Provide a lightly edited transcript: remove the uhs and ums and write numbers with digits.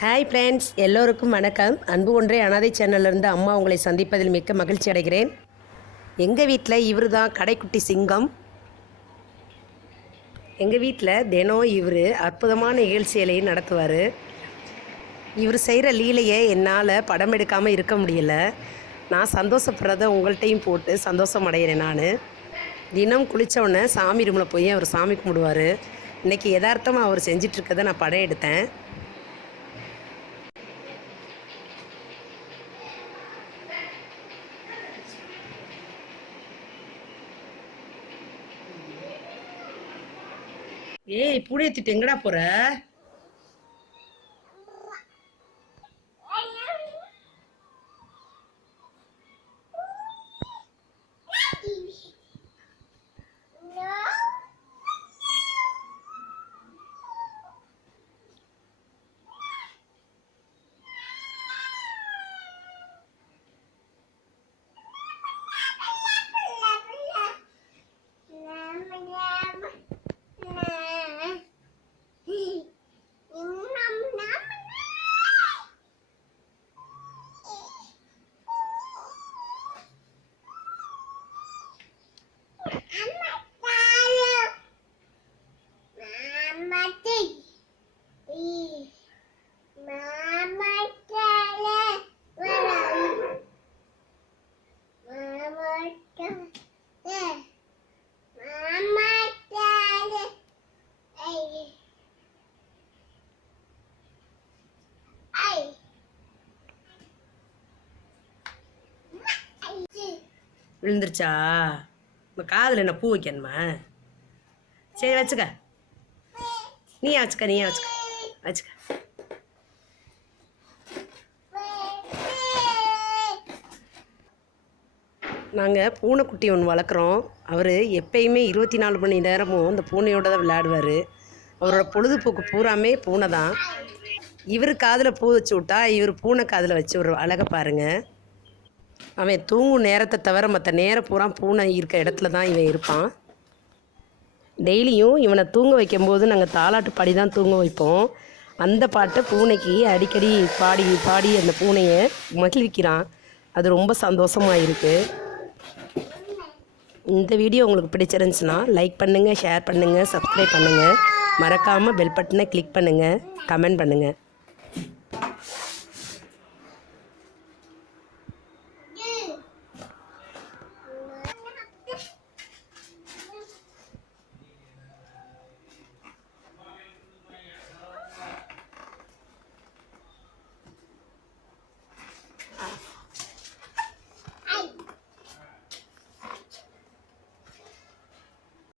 Hi friends, எல்லோருக்கும் வணக்கம். அன்பு ஒன்றே அனாதை சேனல்லேருந்து அம்மா உங்களை சந்திப்பதில் மிக்க மகிழ்ச்சி அடைகிறேன். எங்கள் வீட்டில் இவர் தான் கடைக்குட்டி சிங்கம். எங்கள் வீட்டில் தினம் இவர் அற்புதமான நிகழ்ச்சிகளையும் நடத்துவார். இவர் செய்கிற லீலையை என்னால் படம் எடுக்காமல் இருக்க முடியலை. நான் சந்தோஷப்படுறத உங்கள்கிட்டையும் போட்டு சந்தோஷம் அடைகிறேன். நான் தினம் குளித்தவுடனே சாமி ரூமில் போய் அவர் சாமி கும்பிடுவார். இன்றைக்கி யதார்த்தமாக அவர் செஞ்சிட்ருக்கதை நான் படம் எடுத்தேன். ஏய், பூனை திட்டு எங்கடா போற? விழுந்துருச்சா? உங்கள் காதில் என்ன பூ வைக்கணுமா? சரி, வச்சுக்க. நீயே வச்சுக்க. நாங்கள் பூனைக்குட்டி ஒன்று வளர்க்குறோம். அவர் எப்பயுமே 24 மணி நேரமும் இந்த பூனையோடு தான் விளையாடுவார். அவரோட பொழுதுபோக்கு பூராமே பூனை தான். இவர் காதில் பூ வச்சு விட்டா இவர் பூனை காதில் வச்சு ஒரு அழகை பாருங்கள். அவன் தூங்கும் நேரத்தை தவிர மற்ற நேரம் பூரா பூனை இருக்க இடத்துல தான் இவன் இருப்பான். டெய்லியும் இவனை தூங்க வைக்கும்போது நாங்கள் தாலாட்டு பாடி தான் தூங்க வைப்போம். அந்த பாட்டை பூனைக்கு அடிக்கடி பாடி பாடி அந்த பூனையை மகிழ்விக்கிறான். அது ரொம்ப சந்தோஷமாக இருக்குது. இந்த வீடியோ உங்களுக்கு பிடிச்சிருந்துச்சுன்னா லைக் பண்ணுங்கள், ஷேர் பண்ணுங்கள், சப்ஸ்கிரைப் பண்ணுங்கள். மறக்காமல் பெல் பட்டனை கிளிக் பண்ணுங்கள், கமெண்ட் பண்ணுங்கள்.